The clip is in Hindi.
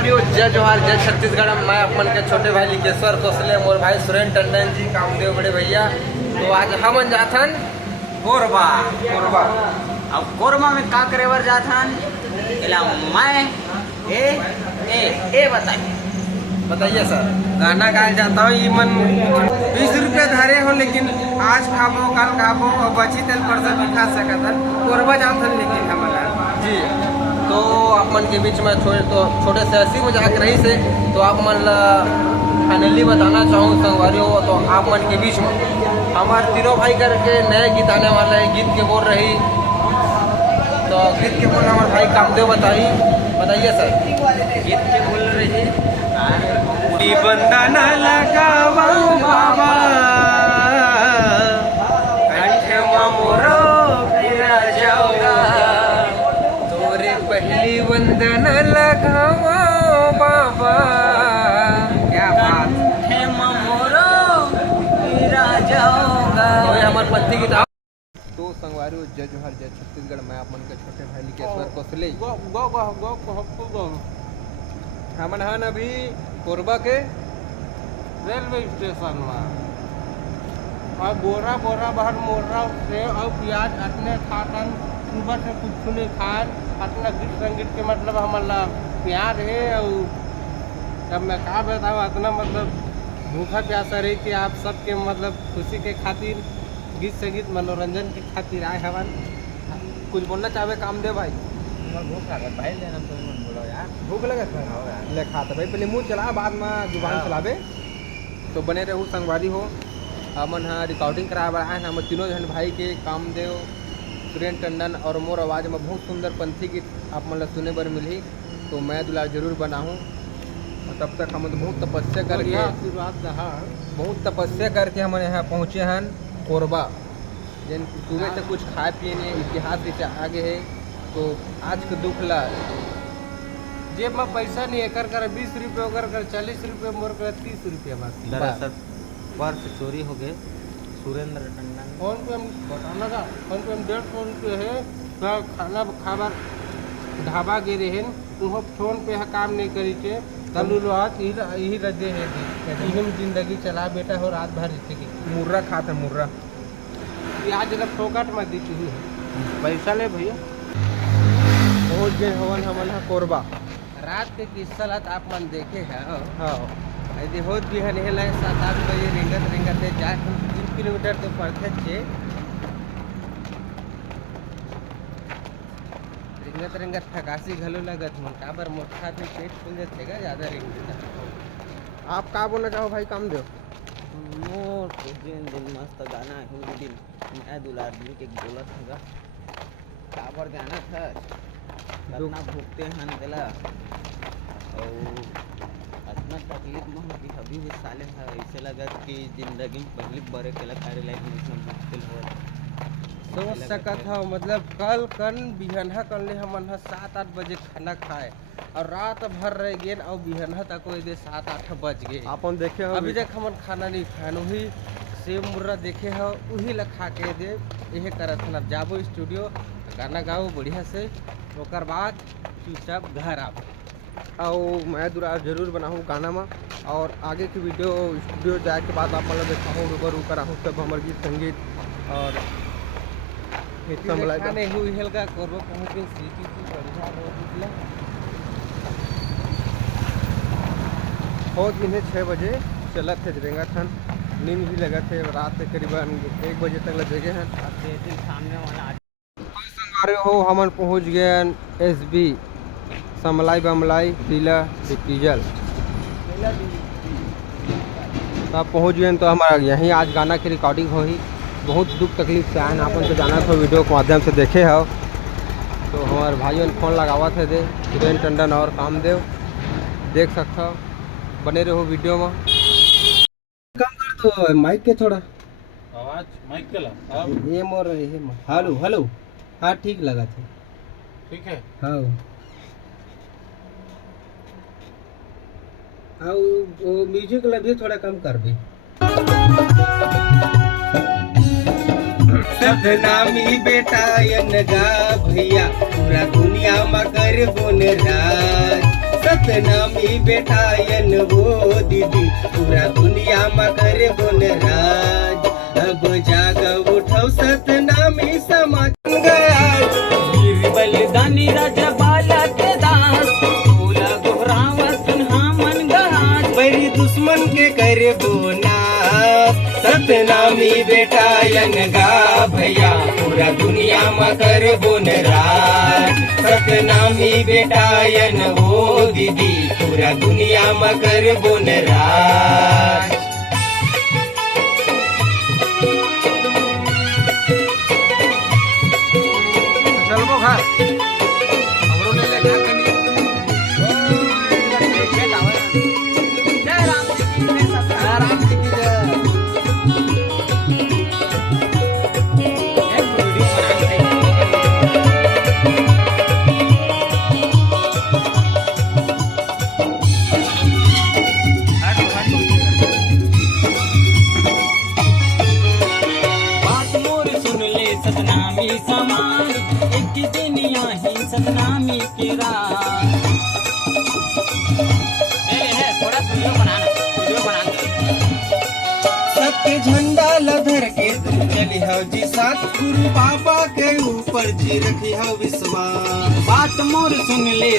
संगवारी जय जोहार जय छत्तीसगढ़। मैं अपन के छोटे भाई लिकेश्वर कोसले, मोर भाई सुरेंद्र टंडन जी, कामदेव बड़े भैया। तो आज हम जाथन कोरबा। अब कोरबा में का करे बर जाथन एला मैं ए बताइए सर। गाना गाए जाता हूँ, ये मन 20 रुपये धारे हो, लेकिन आज खाबो कल खाबो और बची तेल पर से भी खा सकत हन। कोरबा जाथन लेकिन हमारा जी। तो आप मन के बीच में छोटे से हंसी मजाक रही से, तो आप मन फाइनली बताना चाहूँ संगवारी हो, तो आप मन के बीच में हमारे तीनों भाई करके नए गीत आने वाला है। गीत के बोल रही, तो गीत के बोल हमारे भाई कामदेव बताइए सर। गीत के बोल रही बंधन लगावा बाबा, तोरे पहली बंधन लगावा बाबा। क्या बात है मोरो मेरा जाऊंगा। हमारे पंथी की तो संगवारी जय जोहार जय छत्तीसगढ़। मैं अपन के छोटे भाई लिकेश्वर कोसले। हमन हन अभी कोरबा के रेलवे स्टेशन में और बोरा बाहर मोरा से और प्याज अटने खातन सुबह से कुछ नहीं खान अपना गीत संगीत के मतलब हमारा प्यार है। और जब मैं कहा बताऊँ इतना मतलब भूखा प्यासा रही कि आप सबके मतलब खुशी के खातिर गीत संगीत मनोरंजन के खातिर आए हवन। कुछ बोलना चाहे कामदेव भाई? भूख लागत भाई लेना तो मन बोलो यार। भूख लगत है ले खाता भाई, पहले मुँह चला बाद में जुबान चलावे। तो बने रहू संगवारी हो। हमन हाँ रिकॉर्डिंग कराए बर आए। हम तीनों जन भाई के कामदेव, सुरेंद्र टंडन और मोर आवाज़ में बहुत सुंदर पंथी गीत आप मन सुने बर मिली। तो मैं दुलार जरूर बनाऊँ। और तब तक हम बहुत तपस्या करके हम यहाँ पहुँचे हैं कोरबा। जिन सुबह से कुछ खाए पिए नहीं, इतिहास से आगे है। तो आज के दुख ला जेब में पैसा नहीं एकर कर 20 रुपये ओकर कर 40 रुपये मोर कर 30 रुपये बाकी। दरअसल पर्स चोरी हो गए सुरेंद्र टंडन। फोन पे हम बताना था, फोन पे हम 150 रुपये है तो खाना खाबार ढाबा गिरे हैं। वहाँ फोन पे काम नहीं करी थे तलू लोहात यही रदे है। यही में जिंदगी चला बेटा हो रात भर जीते की मुर्रा खाता मुर्रा। आज जब फोकट में दी थी पैसा ले भैया। पहुँच गए हवन हमन कोरबा। रात के किस्सा लात आप मन देखे हैं। हाँ यदि होत भी है नहीं लाए 7-8 बजे रिंगत है जाए 3 किलोमीटर तो पड़ते थे। रिंगत थकासी घलो लगत मन काबर मोटा पे पेट फूल जाते का ज़्यादा रिंगत। आप का बोलना चाहो भाई कामदेव? मोर दिन मस्त गाना है दिन मैं दुलार जी के बोलत होगा काबर गाना था कितना भूखते हैं दिला और इतना तकलीफ में हम कि अभी भी साले था ऐसे लगा कि जिंदगी में पहली बड़े के कार्य लाइफ में इतना मुश्किल हो सोच सकत हो मतलब कल बिहनहा कल ले हमन 7-8 बजे खाना खाए और रात भर रह गए और बिहनहा तक 7-8 बज गए। अपन देखे हो अभी तक हमन खाना नहीं खान वही सेब मुर्रा देखे हो वही ला खा के दे यही करत हन। जाबो स्टूडियो गाना गाओ बढ़िया से ओकर बाद चुपचाप घर आओ। और मैं दुलार जरूर बनाऊँ गाना में। और आगे की वीडियो स्टूडियो जाए के बाद आप मतलब दिखाऊँ रूबरू कराऊँ सब हमारे गीत संगीत और खाने हुई हेलगा कोरबा पहुंच गए सीटी की बढ़िया हो दिन 6 बजे चलत थे रेंगा थन। नींद भी लगा थे रात से करीबन 1 बजे तक लगे हैं। सामने वाला संगारे हो हमन पहुंच गए SB समलाई बमलाई पीला डीजल। तब पहुंच गए तो हमारा यहीं आज गाना की रिकॉर्डिंग हो ही। बहुत दुख तकलीफ से आए अपन तो जाना था वीडियो के माध्यम से देखे हो। तो हमारे भाइयों ने फ़ोन लगावा थे दे सुरेंद्र टंडन और कामदेव देख सकता हो। बने रहो वीडियो में। कम कर दो माइक के थोड़ा आवाज माइक के ला ये मोर ये हेलो हाँ ठीक लगा थे ठीक है। हाँ वो म्यूजिक ला भी थोड़ा कम कर भी। सदनामी बेटा यनगा भैया पूरा दुनिया में कर बोन राज। सतनामी बेटायन वो दीदी पूरा दुनिया में करे बोन राज अब जाग उठो सतनामी समाज गया बलिदानी राजा बाला के दास बोला घोरावा सुनहा मन गहास बड़ी दुश्मन के करे बोना सतनामी बेटायन गा भैया पूरा दुनिया में कर बोन राज सतनामी बेटायन वो दीदी पूरा दुनिया में कर बोन राज चलो खा हमरो ले ले खा कनी जय राम जी की जय सतनाम राम जी की जय एक वीडियो बात मोर सुन ले सतनामी समान एक दिन यहाँ सतनामी के रात है थोड़ा वीडियो बनाना सबके झंडा लधर के तुम चली हो जी साथ गुरु बाबा के ऊपर जी रखी हो विश्वास बात मोर सुन ले